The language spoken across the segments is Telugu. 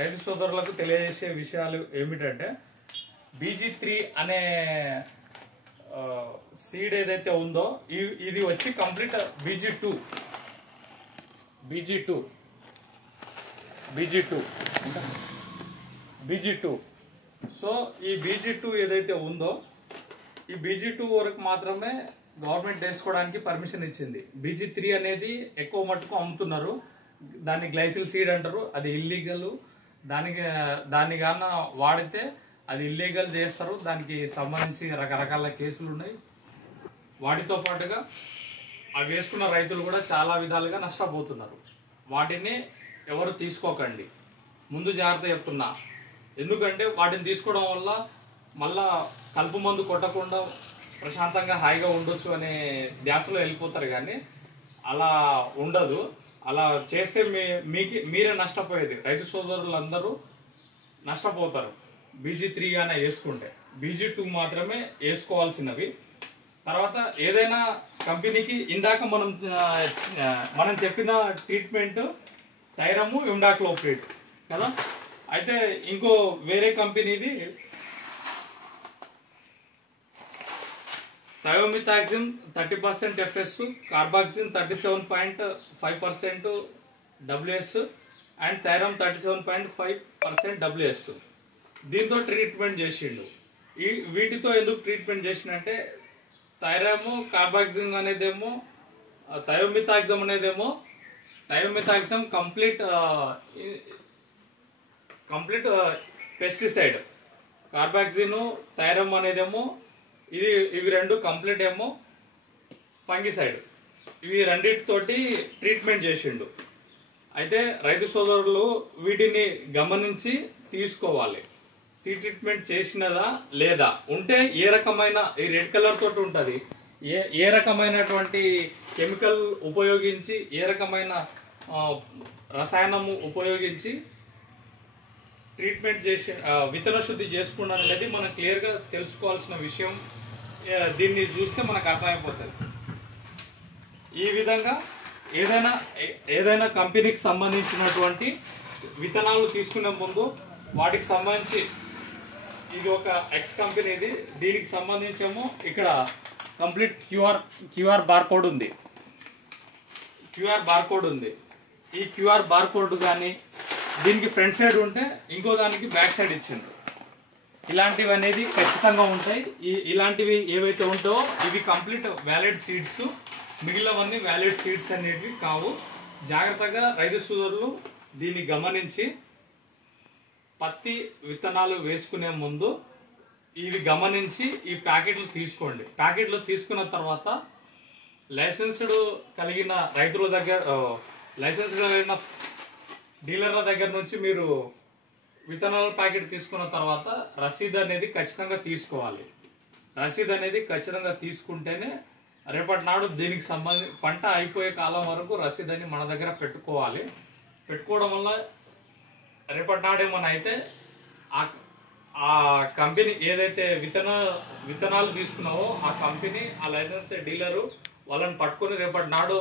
రైతు సోదరులకు తెలియజేసే విషయాలు ఏమిటంటే BG3 అనే సీడ్ ఏదైతే ఉందో ఇది వచ్చి కంప్లీట్ BG2 సో ఈ BG2 ఏదైతే ఉందో ఈ BG2 వరకు మాత్రమే గవర్నమెంట్ వేసుకోవడానికి పర్మిషన్ ఇచ్చింది. BG3 అనేది ఎక్కువ మట్టుకు అమ్ముతున్నారు. దాన్ని గ్లైసిల్ సీడ్ అంటారు. అది ఇల్లీగల్. దాన్ని గాన వాడితే అది ఇల్లీగల్ చేస్తారు. దానికి సంబంధించి రకరకాల కేసులు ఉన్నాయి. వాటితో పాటుగా అవి వేసుకున్న రైతులు కూడా చాలా విధాలుగా నష్టపోతున్నారు. వాటిని ఎవరు తీసుకోకండి, ముందు జాగ్రత్త చెప్తున్నా. ఎందుకంటే వాటిని తీసుకోవడం వల్ల మళ్ళా కలుపు మందు కొట్టకుండా ప్రశాంతంగా హాయిగా ఉండొచ్చు అనే ధ్యాసలో వెళ్ళిపోతారు. కానీ అలా ఉండదు. అలా చేస్తే మీరే నష్టపోయేది. రైతు సోదరులందరూ నష్టపోతారు. BG3 గానే వేసుకుంటే. BG2 మాత్రమే వేసుకోవాల్సినవి. తర్వాత ఏదైనా కంపెనీకి ఇందాక మనం చెప్పిన ట్రీట్మెంట్ థైరము ఇమ్డాక్లోప్రిడ్ కదా. అయితే ఇంకో వేరే కంపెనీది థయోమిథాక్సిమ్ 30% FS, కార్బాక్సిన్ 37.5% WS and thiram 37.5% WS. దీంతో ట్రీట్మెంట్ చేసిండు. వీటితో ఎందుకు ట్రీట్మెంట్ చేసిండంటే థైరము కార్బాక్సిన్ అనేదేమో థయోమిథాక్సిమ్ కంప్లీట్ పెస్టిసైడ్. కార్బాక్సిన్ థైరమ్ అనేదేమో ఇవి రెండు కంప్లీట్ ఏమో ఫంగిసైడ్. ఇవి రెండింటితోటి ట్రీట్మెంట్ చేసిండు. అయితే రైతు సోదరులు వీటిని గమనించి తీసుకోవాలి. సీ ట్రీట్మెంట్ చేసినదా లేదా, ఉంటే ఏ రకమైన ఈ రెడ్ కలర్ తోటి ఉంటది, ఏ రకమైనటువంటి కెమికల్ ఉపయోగించి, ఏ రకమైన రసాయనము ఉపయోగించి ట్రీట్మెంట్ చేసి విత్తన శుద్ధి చేసుకున్నారు అనేది మనం క్లియర్ గా తెలుసుకోవాల్సిన విషయం. దీన్ని చూస్తే మనకు అర్థమైపోతుంది. ఈ విధంగా ఏదైనా కంపెనీకి సంబంధించినటువంటి విత్తనాలు తీసుకునే ముందు వాటికి సంబంధించి ఇది ఒక ఎక్స్ కంపెనీది, దీనికి సంబంధించేమో ఇక్కడ కంప్లీట్ క్యూఆర్ బార్కోడ్ ఉంది. ఈ క్యూఆర్ బార్కోడ్ కానీ దీనికి ఫ్రంట్ సైడ్ ఉంటే ఇంకో దానికి బ్యాక్ సైడ్ ఇచ్చిండ్రు. ఇలాంటివి అనేది ఖచ్చితంగా ఉంటాయి. ఇలాంటివి ఏవైతే ఉంటాయో ఇవి కంప్లీట్ వ్యాలిడ్ సీడ్స్, మిగిలినవన్నీ వ్యాలిడ్ సీడ్స్ అనేటివి కావు. జాగ్రత్తగా రైతు సోదరులు దీన్ని గమనించి పత్తి విత్తనాలు వేసుకునే ముందు ఇవి గమనించి ఈ ప్యాకెట్లు తీసుకోండి. ప్యాకెట్లు తీసుకున్న తర్వాత లైసెన్స్డ్ కలిగిన రైతుల దగ్గర, లైసెన్స్డ్ కలిగిన డీలర్ల దగ్గర నుంచి మీరు విత్తనాల ప్యాకెట్ తీసుకున్న తర్వాత రసీదు అనేది ఖచ్చితంగా తీసుకోవాలి. రసీదు అనేది ఖచ్చితంగా తీసుకుంటేనే రేపటి నాడు దీనికి సంబంధించి పంట అయిపోయే కాలం వరకు రసీదు అని మన దగ్గర పెట్టుకోవాలి. పెట్టుకోవడం వల్ల రేపటి నాడు ఏమన్నా అయితే ఆ కంపెనీ ఏదైతే విత్తనాలు తీసుకున్నావో ఆ కంపెనీ, ఆ లైసెన్స్ డీలరు వాళ్ళని పట్టుకుని రేపటి నాడు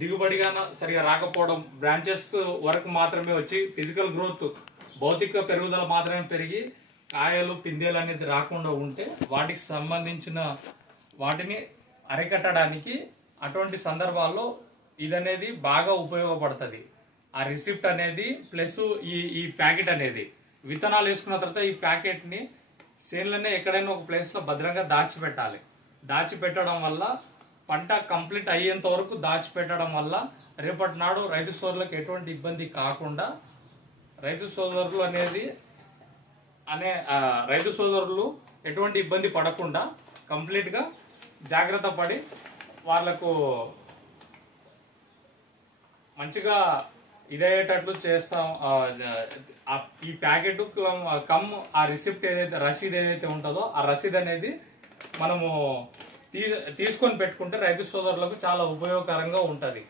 దిగుబడిగా సరిగా రాకపోవడం, బ్రాంచెస్ వరకు మాత్రమే వచ్చి ఫిజికల్ గ్రోత్, భౌతిక పెరుగుదల మాత్రమే పెరిగి కాయలు పిందెలు అనేది రాకుండా ఉంటే వాటికి సంబంధించిన వాటిని అరికట్టడానికి అటువంటి సందర్భాల్లో ఇదనేది బాగా ఉపయోగపడుతుంది. ఆ రిసిప్ట్ అనేది ప్లస్ ఈ ప్యాకెట్ అనేది విత్తనాలు వేసుకున్న తర్వాత ఈ ప్యాకెట్ ని సేన్లనే ఎక్కడైనా ఒక ప్లేస్ లో భద్రంగా దాచిపెట్టాలి. దాచిపెట్టడం వల్ల పంట కంప్లీట్ అయ్యేంత వరకు దాచిపెట్టడం వల్ల రేపటి నాడు రైతు సోదరులకు ఎటువంటి ఇబ్బంది కాకుండా రైతు సోదరులు ఎటువంటి ఇబ్బంది పడకుండా కంప్లీట్ గా జాగ్రత్త పడి వాళ్లకు మంచిగా ఇదయ్యేటట్లు చేస్తాం. ఈ ప్యాకెట్ కమ్ ఆ రిసిప్ట్ ఏదైతే రసీద్ ఏదైతే ఉంటుందో ఆ రసీద్ అనేది మనము తీసుకొని పెట్టుకుంటే రైతు సోదరులకు చాలా ఉపయోగకరంగా ఉంటది.